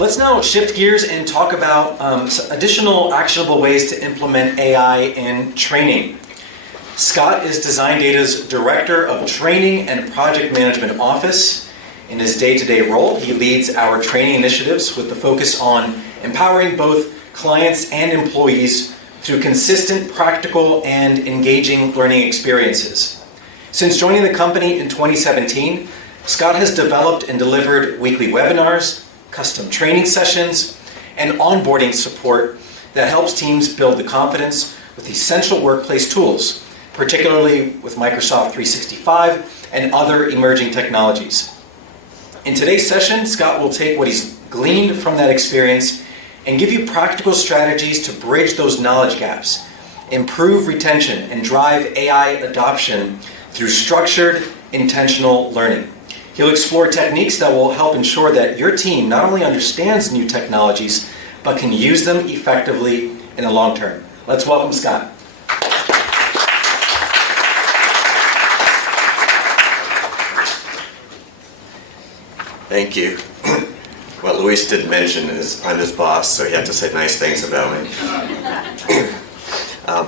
Let's now shift gears and talk about additional actionable ways to implement AI in training. Scott is designDATA's Director of Training and Project Management Office. In his day-to-day role, he leads our training initiatives with the focus on empowering both clients and employees through consistent, practical, and engaging learning experiences. Since joining the company in 2017, Scott has developed and delivered weekly webinars, custom training sessions, and onboarding support that helps teams build the confidence with essential workplace tools, particularly with Microsoft 365 and other emerging technologies. In today's session, Scott will take what he's gleaned from that experience and give you practical strategies to bridge those knowledge gaps, improve retention, and drive AI adoption through structured, intentional learning. He'll explore techniques that will help ensure that your team not only understands new technologies, but can use them effectively in the long term. Let's welcome Scott. Thank you. What Luis did mention is I'm his boss, so he had to say nice things about me.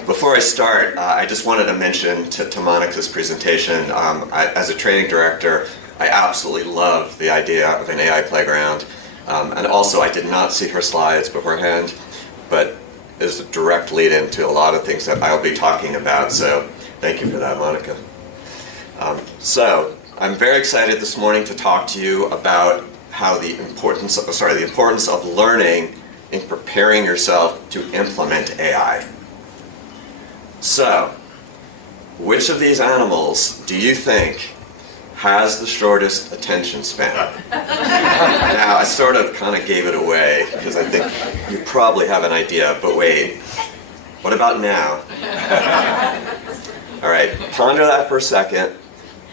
Before I start, I just wanted to mention to Monica's presentation, as a training director, I absolutely love the idea of an AI playground. And also, I did not see her slides beforehand, but there's a direct lead into a lot of things that I'll be talking about, so thank you for that, Monica. So, I'm very excited this morning to talk to you about how the importance of learning in preparing yourself to implement AI. So, which of these animals do you think has the shortest attention span? Now, I sort of kind of gave it away because I think you probably have an idea, but wait, what about now? All right, ponder that for a second.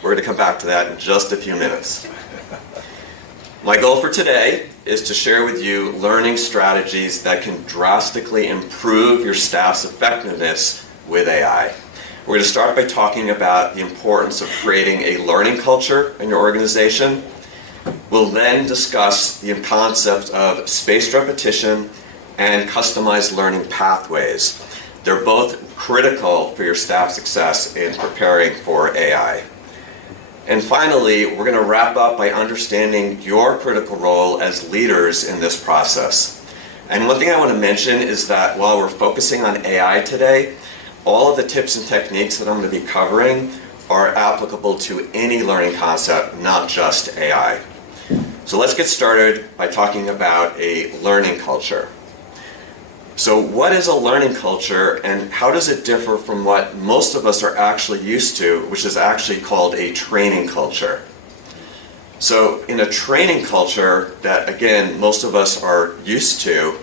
We're going to come back to that in just a few minutes. My goal for today is to share with you learning strategies that can drastically improve your staff's effectiveness with AI. We're going to start by talking about the importance of creating a learning culture in your organization. We'll then discuss the concept of spaced repetition and customized learning pathways. They're both critical for your staff's success in preparing for AI. And finally, we're going to wrap up by understanding your critical role as leaders in this process. And one thing I want to mention is that while we're focusing on AI today, all of the tips and techniques that I'm going to be covering are applicable to any learning concept, not just AI. So let's get started by talking about a learning culture. So what is a learning culture and how does it differ from what most of us are actually used to, which is actually called a training culture? So in a training culture that, again, most of us are used to,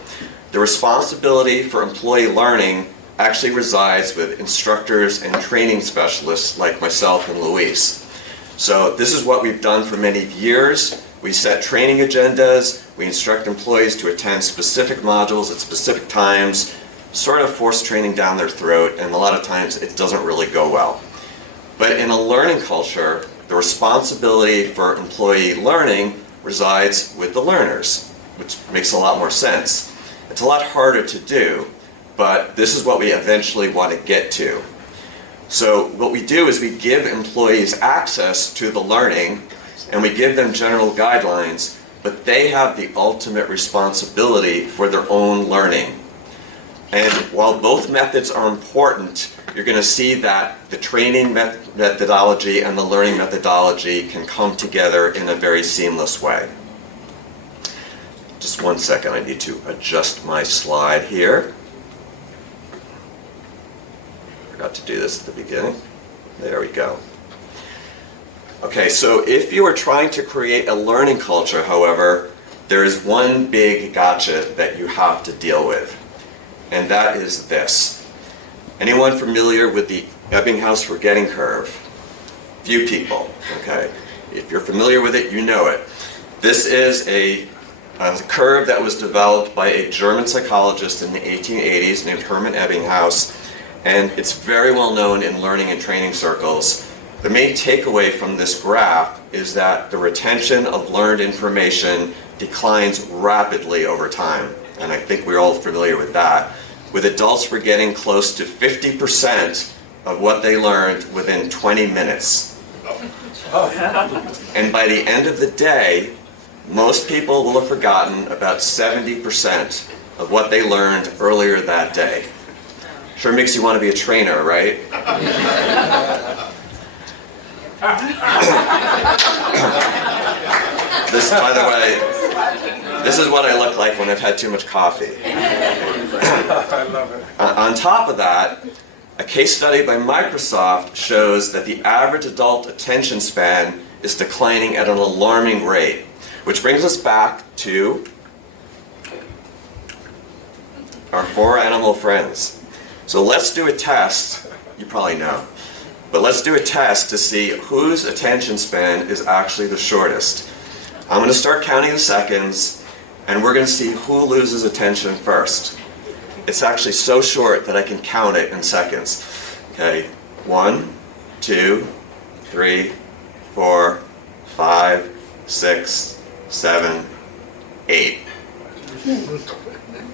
the responsibility for employee learning actually resides with instructors and training specialists like myself and Luis. So this is what we've done for many years. We set training agendas, we instruct employees to attend specific modules at specific times, sort of force training down their throat, and a lot of times it doesn't really go well. But in a learning culture, the responsibility for employee learning resides with the learners, which makes a lot more sense. It's a lot harder to do, but this is what we eventually want to get to. So what we do is we give employees access to the learning and we give them general guidelines, but they have the ultimate responsibility for their own learning. And while both methods are important, you're going to see that the training methodology and the learning methodology can come together in a very seamless way. Just one second, I need to adjust my slide here. Forgot to do this at the beginning. There we go. Okay, so if you are trying to create a learning culture, however, there is one big gotcha that you have to deal with, and that is this. Anyone familiar with the Ebbinghaus forgetting curve? Few people, okay? If you're familiar with it, you know it. This is a curve that was developed by a German psychologist in the 1880s named Hermann Ebbinghaus, and it's very well known in learning and training circles. The main takeaway from this graph is that the retention of learned information declines rapidly over time. And I think we're all familiar with that, with adults forgetting close to 50% of what they learned within 20 minutes. And by the end of the day, most people will have forgotten about 70% of what they learned earlier that day. Sure makes you want to be a trainer, right? This, by the way, this is what I look like when I've had too much coffee. I love it. On top of that, a case study by Microsoft shows that the average adult attention span is declining at an alarming rate, which brings us back to our 4 animal friends. So let's do a test, you probably know, but let's do a test to see whose attention span is actually the shortest. I'm going to start counting the seconds, and we're going to see who loses attention first. It's actually so short that I can count it in seconds. Okay, 1, 2, 3, 4, 5, 6, 7, 8.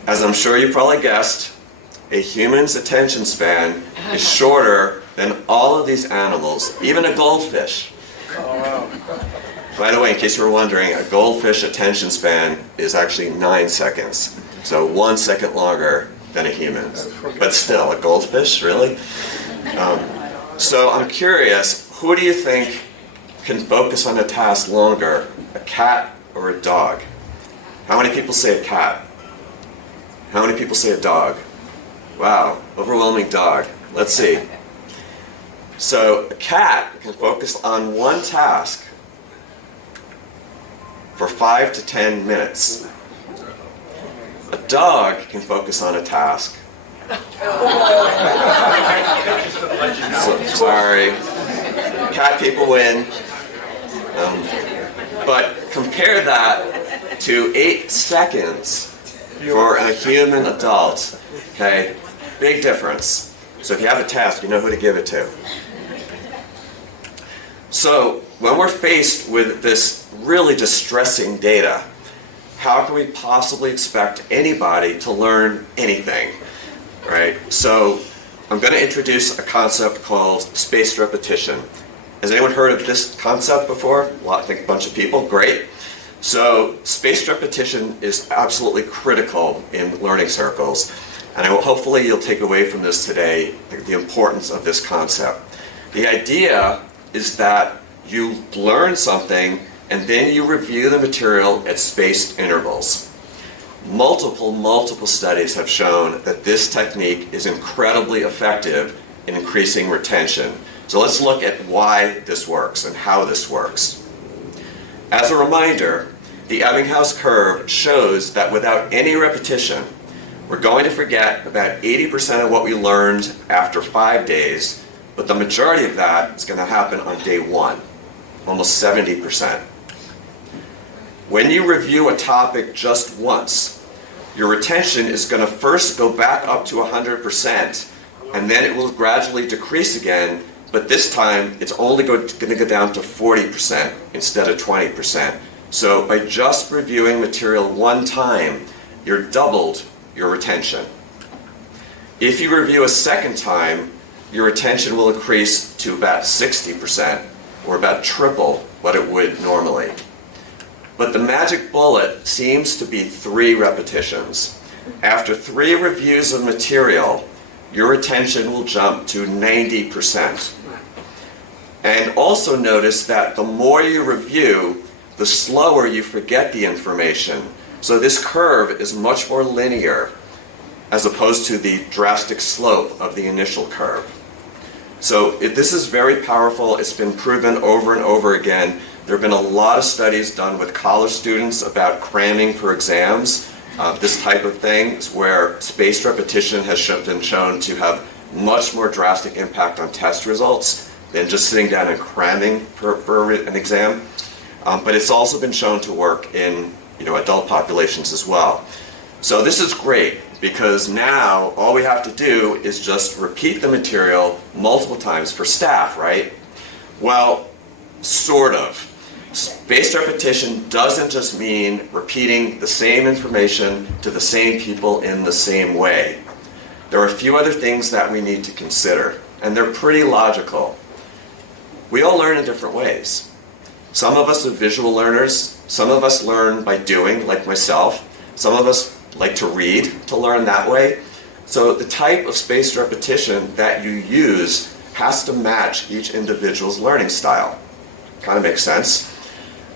As I'm sure you probably guessed, a human's attention span is shorter than all of these animals, even a goldfish. By the way, in case you were wondering, a goldfish attention span is actually 9 seconds. So 1 second longer than a human. But still, a goldfish, really? So I'm curious, who do you think can focus on a task longer, a cat or a dog? How many people say a cat? How many people say a dog? Wow, overwhelming dog. Let's see. So a cat can focus on one task for 5 to 10 minutes. A dog can focus on a task. Sorry. Cat people win. But compare that to 8 seconds for a human adult. Okay? Big difference. So if you have a task, you know who to give it to. So when we're faced with this really distressing data, how can we possibly expect anybody to learn anything, right? So I'm going to introduce a concept called spaced repetition. Has anyone heard of this concept before? Well, I think a bunch of people. Great. So spaced repetition is absolutely critical in learning circles, and hopefully you'll take away from this today the importance of this concept. The idea is that you learn something and then you review the material at spaced intervals. Multiple studies have shown that this technique is incredibly effective in increasing retention. So let's look at why this works and how this works. As a reminder, the Ebbinghaus curve shows that without any repetition, we're going to forget about 80% of what we learned after 5 days, but the majority of that is going to happen on day 1, almost 70%. When you review a topic just once, your retention is going to first go back up to 100%, and then it will gradually decrease again, but this time it's only going to go down to 40% instead of 20%. So by just reviewing material one time, you're doubled your retention. If you review a second time, your retention will increase to about 60%, or about triple what it would normally. But the magic bullet seems to be 3 repetitions. After 3 reviews of material, your retention will jump to 90%. And also notice that the more you review, the slower you forget the information. So this curve is much more linear as opposed to the drastic slope of the initial curve. So this is very powerful. It's been proven over and over again. There have been a lot of studies done with college students about cramming for exams. This type of thing is where spaced repetition has been shown to have much more drastic impact on test results than just sitting down and cramming for an exam. But it's also been shown to work in adult populations as well. So this is great because now all we have to do is just repeat the material multiple times for staff, right? Well, sort of. Spaced repetition doesn't just mean repeating the same information to the same people in the same way. There are a few other things that we need to consider, and they're pretty logical. We all learn in different ways. Some of us are visual learners, some of us learn by doing, like myself, some of us like to read to learn that way. So the type of spaced repetition that you use has to match each individual's learning style. Kind of makes sense.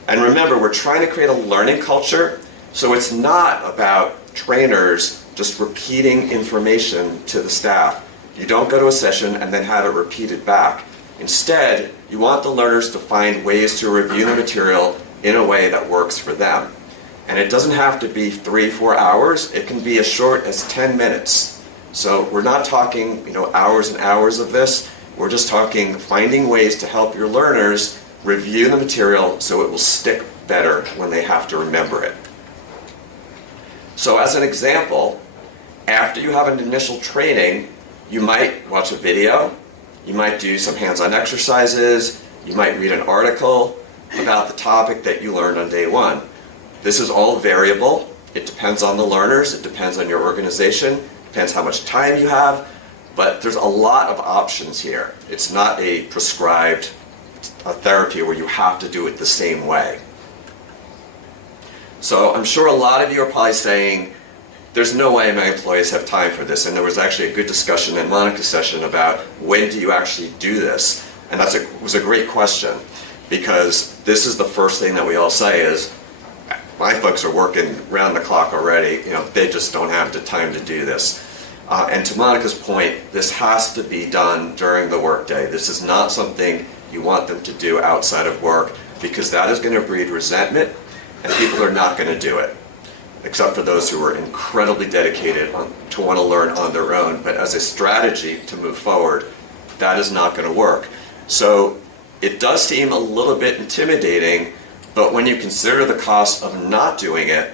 And remember, we're trying to create a learning culture, so it's not about trainers just repeating information to the staff. You don't go to a session and then have it repeated back. Instead, you want the learners to find ways to review the material in a way that works for them. And it doesn't have to be 3-4 hours, it can be as short as 10 minutes. So we're not talking, hours and hours of this, we're just talking finding ways to help your learners review the material so it will stick better when they have to remember it. So as an example, after you have an initial training, you might watch a video, you might do some hands-on exercises, you might read an article about the topic that you learned on day one. This is all variable. It depends on the learners, it depends on your organization, depends how much time you have, but there's a lot of options here. It's not a prescribed therapy where you have to do it the same way. So I'm sure a lot of you are probably saying, there's no way my employees have time for this. And there was actually a good discussion in Monica's session about when do you actually do this? And that was a great question, because this is the first thing that we all say is, my folks are working round the clock already, they just don't have the time to do this. And to Monica's point, this has to be done during the workday. This is not something you want them to do outside of work, because that is going to breed resentment, and people are not going to do it, except for those who are incredibly dedicated to want to learn on their own. But as a strategy to move forward, that is not going to work. So it does seem a little bit intimidating, but when you consider the cost of not doing it,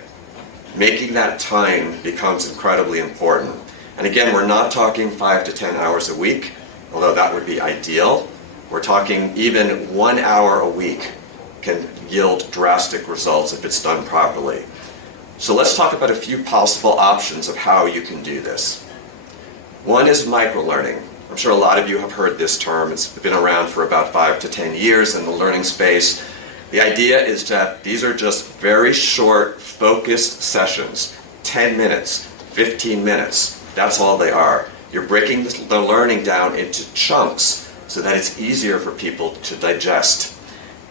making that time becomes incredibly important. And again, we're not talking 5 to 10 hours a week, although that would be ideal. We're talking even 1 hour a week can yield drastic results if it's done properly. So let's talk about a few possible options of how you can do this. One is microlearning. I'm sure a lot of you have heard this term. It's been around for about 5 to 10 years in the learning space. The idea is that these are just very short, focused sessions, 10 minutes, 15 minutes. That's all they are. You're breaking the learning down into chunks so that it's easier for people to digest.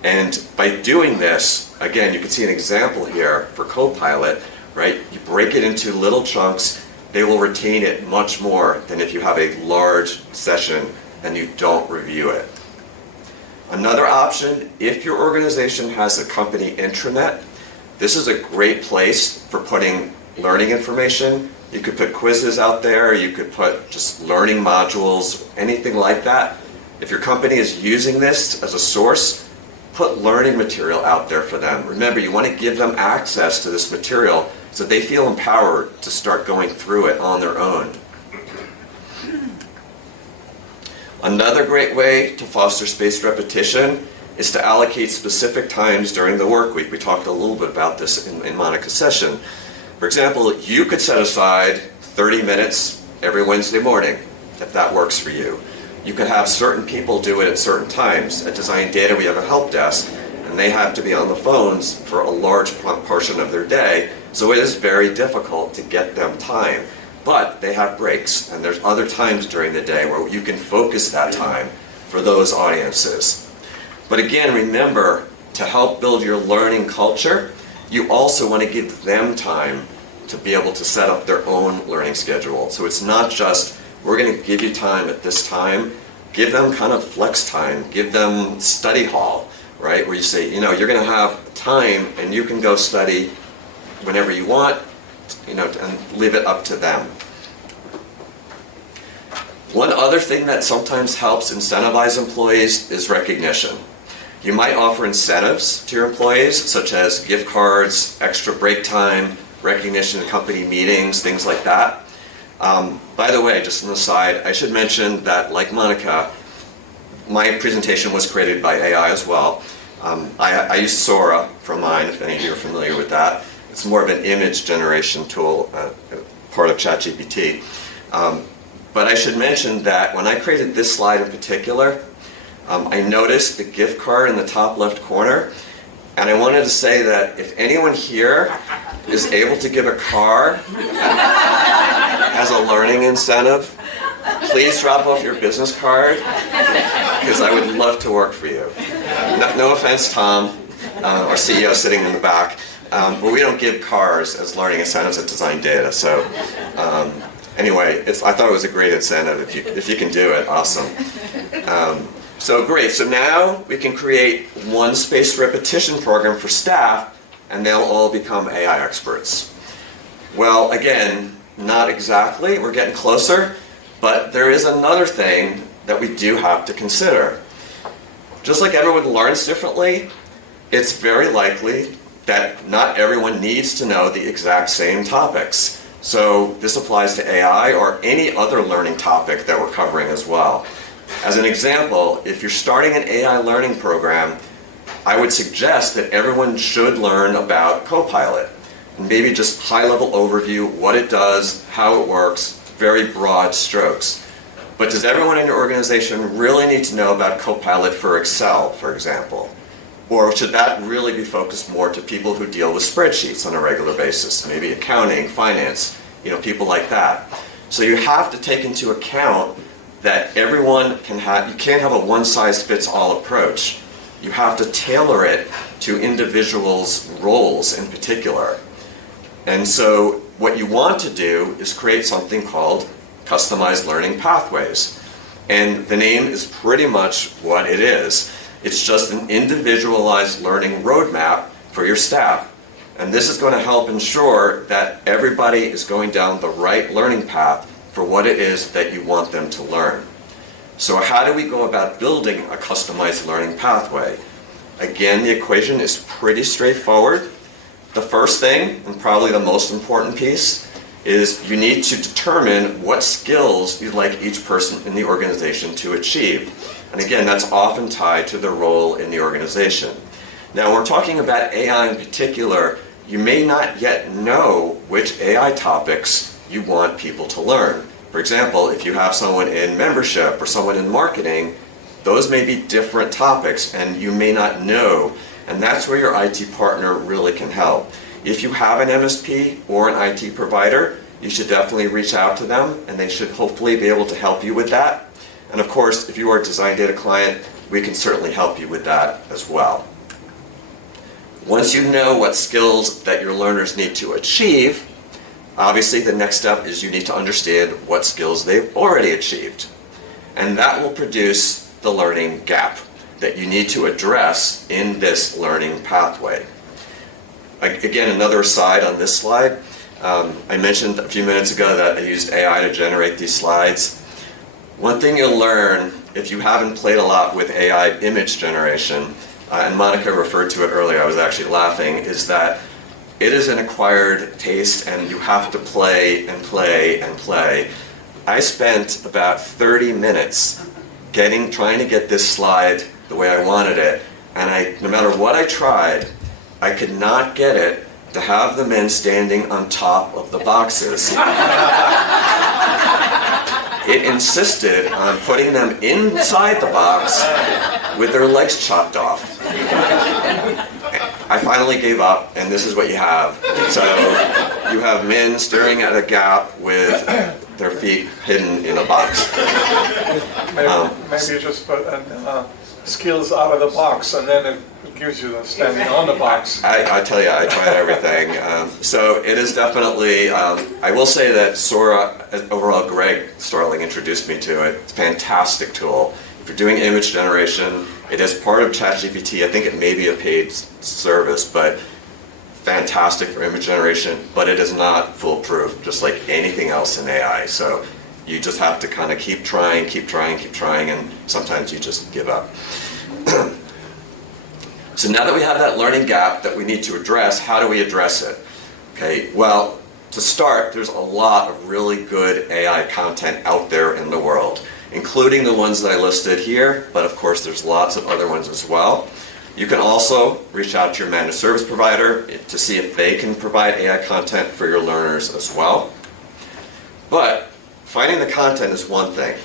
And by doing this, again, you can see an example here for Copilot, right? You break it into little chunks, they will retain it much more than if you have a large session and you don't review it. Another option, if your organization has a company intranet, this is a great place for putting learning information. You could put quizzes out there, you could put just learning modules, anything like that. If your company is using this as a source, put learning material out there for them. Remember, you want to give them access to this material so they feel empowered to start going through it on their own. Another great way to foster spaced repetition is to allocate specific times during the work week. We talked a little bit about this in Monica's session. For example, you could set aside 30 minutes every Wednesday morning, if that works for you. You could have certain people do it at certain times. At designDATA, we have a help desk, and they have to be on the phones for a large portion of their day, so it is very difficult to get them time. But they have breaks, and there's other times during the day where you can focus that time for those audiences. But again, remember, to help build your learning culture, you also want to give them time to be able to set up their own learning schedule. So it's not just, we're going to give you time at this time. Give them kind of flex time. Give them study hall, right? Where you say, you're going to have time and you can go study whenever you want, and leave it up to them. One other thing that sometimes helps incentivize employees is recognition. You might offer incentives to your employees, such as gift cards, extra break time, recognition in company meetings, things like that. By the way, just an aside, I should mention that, like Monica, my presentation was created by AI as well. I use Sora for mine, if any of you are familiar with that. It's more of an image generation tool, part of ChatGPT. But I should mention that when I created this slide in particular, I noticed the gift card in the top left corner, and I wanted to say that if anyone here is able to give a car as a learning incentive, please drop off your business card, because I would love to work for you. No offense, Tom, our CEO sitting in the back, but we don't give cars as learning incentives at designDATA. So anyway, I thought it was a great incentive. If you can do it, awesome. So great. So now we can create one spaced repetition program for staff, and they'll all become AI experts. Well, again, not exactly. We're getting closer. But there is another thing that we do have to consider. Just like everyone learns differently, it's very likely that not everyone needs to know the exact same topics. So this applies to AI or any other learning topic that we're covering as well. As an example, if you're starting an AI learning program, I would suggest that everyone should learn about Copilot. And maybe just high-level overview, what it does, how it works, very broad strokes. But does everyone in your organization really need to know about Copilot for Excel, for example? Or should that really be focused more to people who deal with spreadsheets on a regular basis, maybe accounting, finance, people like that? So you have to take into account that everyone you can't have a one-size-fits-all approach. You have to tailor it to individuals' roles in particular. And so what you want to do is create something called customized learning pathways. And the name is pretty much what it is. It's just an individualized learning roadmap for your staff. And this is going to help ensure that everybody is going down the right learning path for what it is that you want them to learn. So how do we go about building a customized learning pathway? Again, the equation is pretty straightforward. The first thing, and probably the most important piece, is you need to determine what skills you'd like each person in the organization to achieve. And again, that's often tied to their role in the organization. Now, when we're talking about AI in particular, you may not yet know which AI topics you want people to learn. For example, if you have someone in membership or someone in marketing, those may be different topics and you may not know. And that's where your IT partner really can help. If you have an MSP or an IT provider, you should definitely reach out to them and they should hopefully be able to help you with that. And of course, if you are a designDATA client, we can certainly help you with that as well. Once you know what skills that your learners need to achieve, obviously the next step is you need to understand what skills they've already achieved. And that will produce the learning gap that you need to address in this learning pathway. Again, another aside on this slide. I mentioned a few minutes ago that I used AI to generate these slides. One thing you'll learn if you haven't played a lot with AI image generation, and Monica referred to it earlier, I was actually laughing, is that it is an acquired taste and you have to play and play and play. I spent about 30 minutes trying to get this slide the way I wanted it, and no matter what I tried, I could not get it to have the men standing on top of the boxes. It insisted on putting them inside the box with their legs chopped off. I finally gave up, and this is what you have. So you have men staring at a gap with their feet hidden in a box. Maybe you just put skills out of the box, and then it gives you the standing on the box. I tell you, I tried everything. So it is definitely, I will say that Sora, overall Greg Starling introduced me to it. It's a fantastic tool. If you're doing image generation, it is part of ChatGPT. I think it may be a paid service, but fantastic for image generation, but it is not foolproof, just like anything else in AI. So you just have to kind of keep trying, and sometimes you just give up. So now that we have that learning gap that we need to address, how do we address it? Okay, well, to start, there's a lot of really good AI content out there in the world, including the ones that I listed here, but of course there's lots of other ones as well. You can also reach out to your managed service provider to see if they can provide AI content for your learners as well. But finding the content is one thing.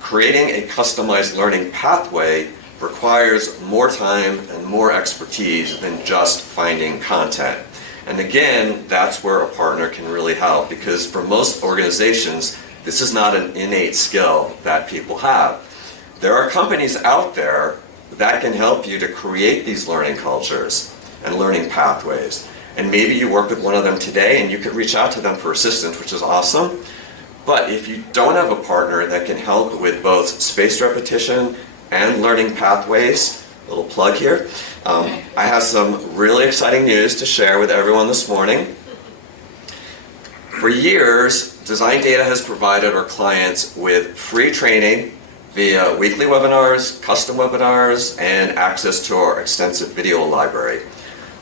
Creating a customized learning pathway requires more time and more expertise than just finding content. And again, that's where a partner can really help, because for most organizations, this is not an innate skill that people have. There are companies out there that can help you to create these learning cultures and learning pathways. And maybe you work with one of them today and you could reach out to them for assistance, which is awesome. But if you don't have a partner that can help with both spaced repetition and learning pathways, little plug here, I have some really exciting news to share with everyone this morning. For years, designDATA has provided our clients with free training via weekly webinars, custom webinars, and access to our extensive video library.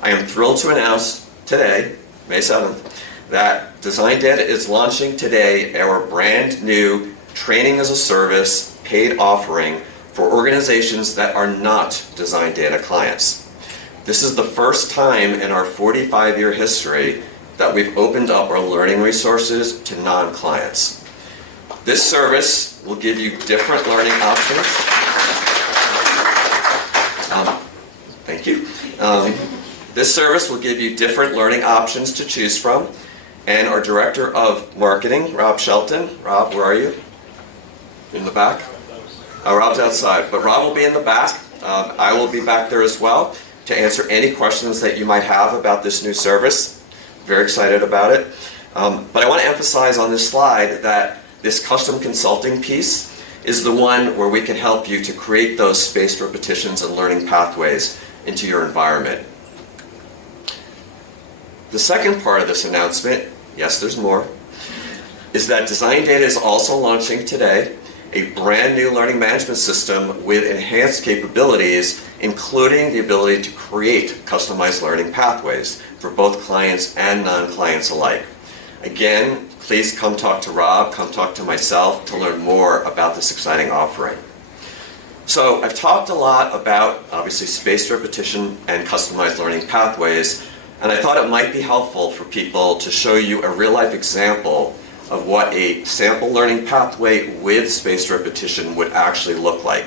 I am thrilled to announce today, May 7th, that designDATA is launching today our brand new Training as a Service paid offering for organizations that are not designDATA clients. This is the first time in our 45-year history that we've opened up our learning resources to non-clients. This service will give you different learning options. Thank you. This service will give you different learning options to choose from. And our Director of Marketing, Rob Shelton. Rob, where are you? In the back? Rob's outside, but Rob will be in the back. I will be back there as well to answer any questions that you might have about this new service. Very excited about it. But I want to emphasize on this slide that this custom consulting piece is the one where we can help you to create those spaced repetitions and learning pathways into your environment. The second part of this announcement, yes, there's more, is that designDATA is also launching today a brand new learning management system with enhanced capabilities, including the ability to create customized learning pathways for both clients and non-clients alike. Again, please come talk to Rob, come talk to myself to learn more about this exciting offering. So I've talked a lot about, obviously, spaced repetition and customized learning pathways, and I thought it might be helpful for people to show you a real-life example of what a sample learning pathway with spaced repetition would actually look like.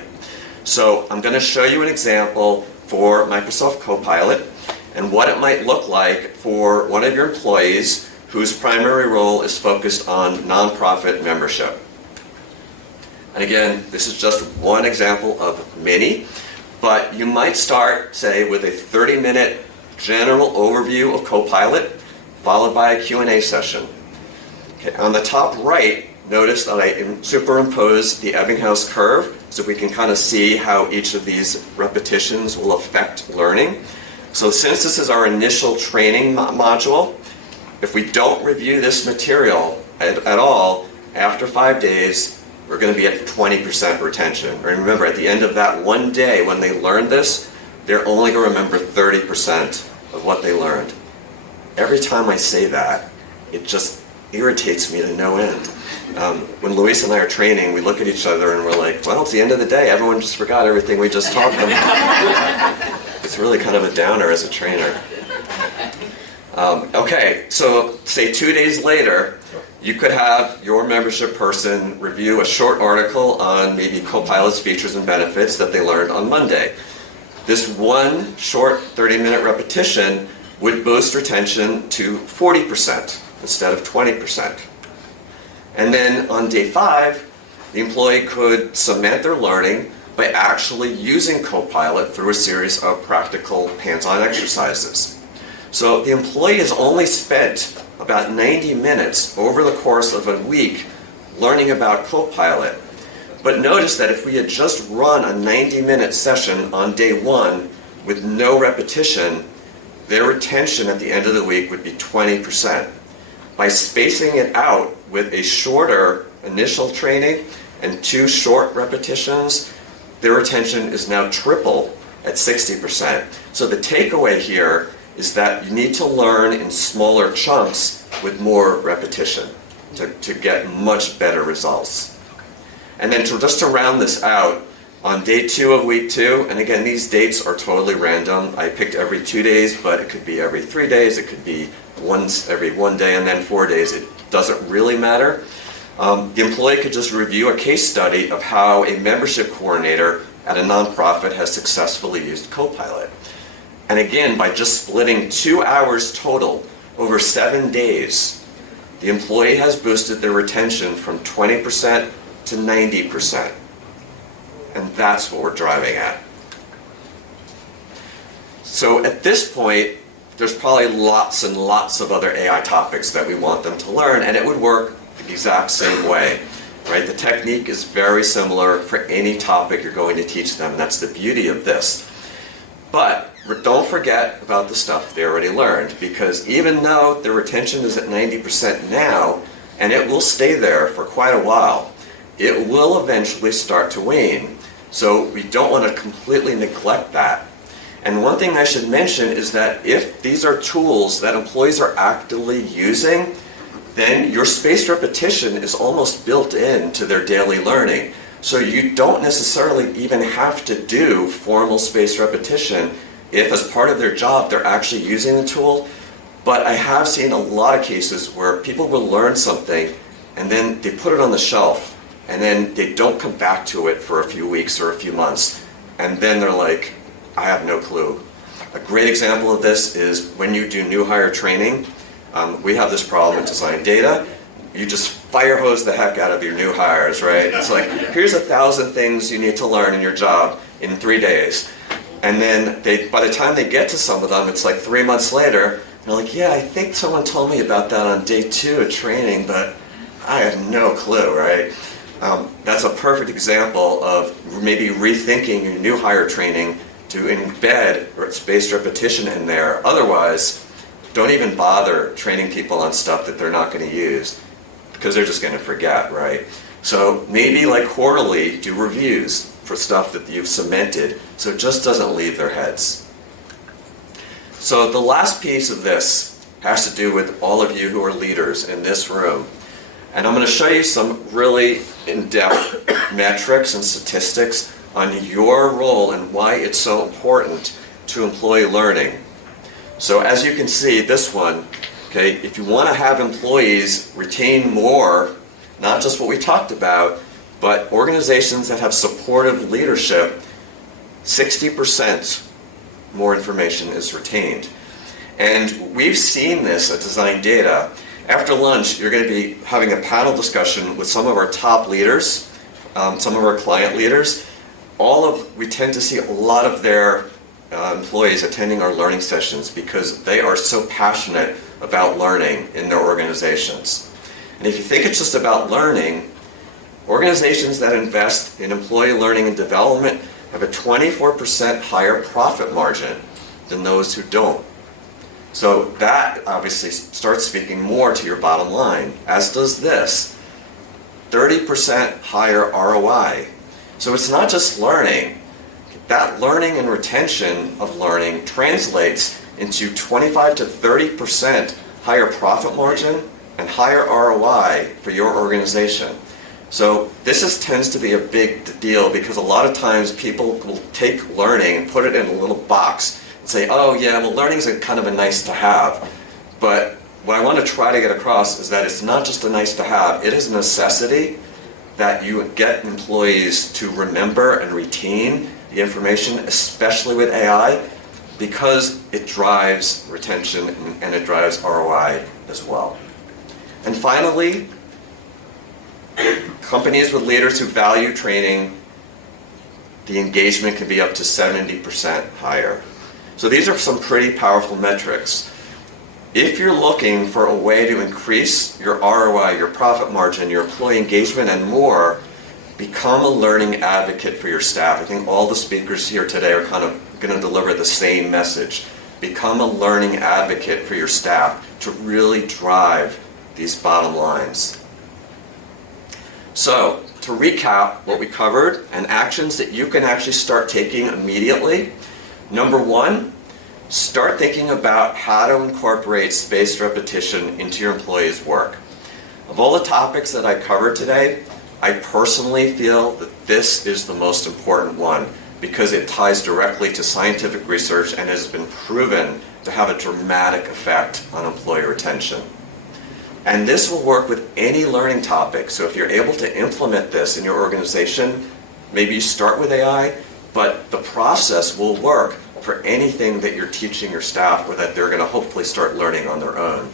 So I'm going to show you an example for Microsoft Copilot and what it might look like for one of your employees whose primary role is focused on nonprofit membership. And again, this is just one example of many, but you might start, say, with a 30-minute general overview of Copilot, followed by a Q&A session. Okay, on the top right, notice that I superimpose the Ebbinghaus curve so we can kind of see how each of these repetitions will affect learning. So since this is our initial training module, if we don't review this material at all, after 5 days, we're going to be at 20% retention. And remember, at the end of that one day when they learn this, they're only going to remember 30% of what they learned. Every time I say that, it just irritates me to no end. When Luis and I are training, we look at each other and we're like, well, it's the end of the day. Everyone just forgot everything we just taught them. It's really kind of a downer as a trainer. Okay, so say 2 days later, you could have your membership person review a short article on maybe Copilot's features and benefits that they learned on Monday. This one short 30-minute repetition would boost retention to 40% instead of 20%. And then on day 5, the employee could cement their learning by actually using Copilot through a series of practical hands-on exercises. So the employee has only spent about 90 minutes over the course of a week learning about Copilot. But notice that if we had just run a 90-minute session on day 1 with no repetition, their retention at the end of the week would be 20%. By spacing it out with a shorter initial training and 2 short repetitions, their retention is now triple at 60%. So the takeaway here is that you need to learn in smaller chunks with more repetition to get much better results. And then just to round this out, On day 2 of week 2, and again, these dates are totally random. I picked every 2 days, but it could be every 3 days, it could be once every 1 day, and then 4 days. It doesn't really matter. The employee could just review a case study of how a membership coordinator at a nonprofit has successfully used Copilot. And again, by just splitting 2 hours total over 7 days, the employee has boosted their retention from 20% to 90%. And that's what we're driving at. So at this point, there's probably lots and lots of other AI topics that we want them to learn, and it would work the exact same way, right? The technique is very similar for any topic you're going to teach them, and that's the beauty of this. But don't forget about the stuff they already learned, because even though their retention is at 90% now, and it will stay there for quite a while, it will eventually start to wane. So we don't want to completely neglect that. And one thing I should mention is that if these are tools that employees are actively using, then your spaced repetition is almost built into their daily learning. So you don't necessarily even have to do formal spaced repetition if, as part of their job, they're actually using the tool. But I have seen a lot of cases where people will learn something and then they put it on the shelf and then they don't come back to it for a few weeks or a few months. And then they're like, I have no clue. A great example of this is when you do new hire training. We have this problem at designDATA. You just fire hose the heck out of your new hires, right? It's like, here's 1,000 things you need to learn in your job in 3 days. And then by the time they get to some of them, it's like 3 months later, they're like, yeah, I think someone told me about that on day 2 of training, but I have no clue, right? That's a perfect example of maybe rethinking your new hire training to embed spaced repetition in there. Otherwise, don't even bother training people on stuff that they're not going to use, because they're just going to forget, right? So maybe like quarterly, do reviews for stuff that you've cemented so it just doesn't leave their heads. So the last piece of this has to do with all of you who are leaders in this room. And I'm going to show you some really in-depth metrics and statistics on your role and why it's so important to employee learning. So as you can see, this one, okay, if you want to have employees retain more, not just what we talked about, but organizations that have supportive leadership, 60% more information is retained. And we've seen this at designDATA. After lunch, you're going to be having a panel discussion with some of our top leaders, some of our client leaders. We tend to see a lot of their employees attending our learning sessions because they are so passionate about learning in their organizations. And if you think it's just about learning, organizations that invest in employee learning and development have a 24% higher profit margin than those who don't. So that obviously starts speaking more to your bottom line, as does this. 30% higher ROI. So it's not just learning. That learning and retention of learning translates into 25 to 30% higher profit margin and higher ROI for your organization. So this tends to be a big deal because a lot of times people will take learning and put it in a little box and say, oh yeah, well learning is kind of a nice to have. But what I want to try to get across is that it's not just a nice to have, it is a necessity that you get employees to remember and retain the information, especially with AI, because it drives retention and it drives ROI as well. And finally, companies with leaders who value training, the engagement can be up to 70% higher. So these are some pretty powerful metrics. If you're looking for a way to increase your ROI, your profit margin, your employee engagement, and more, become a learning advocate for your staff. I think all the speakers here today are kind of going to deliver the same message. Become a learning advocate for your staff to really drive these bottom lines. So, to recap what we covered and actions that you can actually start taking immediately. Number one, start thinking about how to incorporate spaced repetition into your employees' work. Of all the topics that I covered today, I personally feel that this is the most important one because it ties directly to scientific research and has been proven to have a dramatic effect on employee retention. And this will work with any learning topic. So if you're able to implement this in your organization, maybe you start with AI, but the process will work for anything that you're teaching your staff or that they're going to hopefully start learning on their own.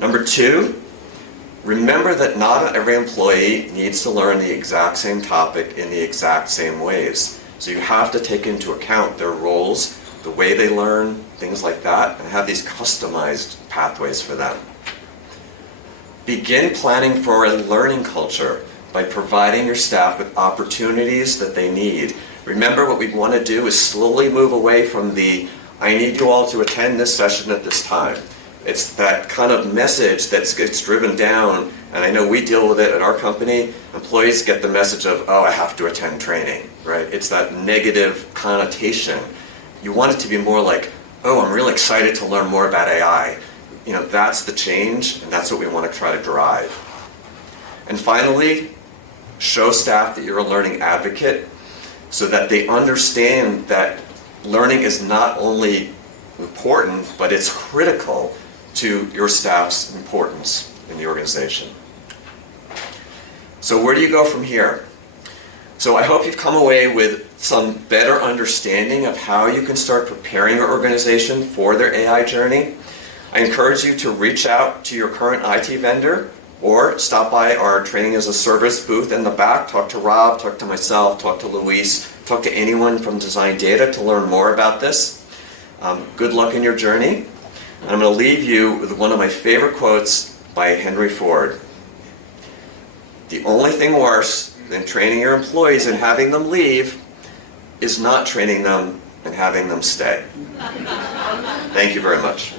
Number two, remember that not every employee needs to learn the exact same topic in the exact same ways. So you have to take into account their roles, the way they learn, things like that, and have these customized pathways for them. Begin planning for a learning culture by providing your staff with opportunities that they need. Remember, what we want to do is slowly move away from the, I need you all to attend this session at this time. It's that kind of message that gets driven down, and I know we deal with it at our company. Employees get the message of, oh, I have to attend training, right? It's that negative connotation. You want it to be more like, oh, I'm really excited to learn more about AI. You know, that's the change, and that's what we want to try to drive. And finally, show staff that you're a learning advocate so that they understand that learning is not only important, but it's critical to your staff's importance in the organization. So where do you go from here? So I hope you've come away with some better understanding of how you can start preparing your organization for their AI journey. I encourage you to reach out to your current IT vendor or stop by our training as a service booth in the back, talk to Rob, talk to myself, talk to Luis, talk to anyone from designDATA to learn more about this. Good luck in your journey. And I'm going to leave you with one of my favorite quotes by Henry Ford. The only thing worse than training your employees and having them leave is not training them and having them stay. Thank you very much.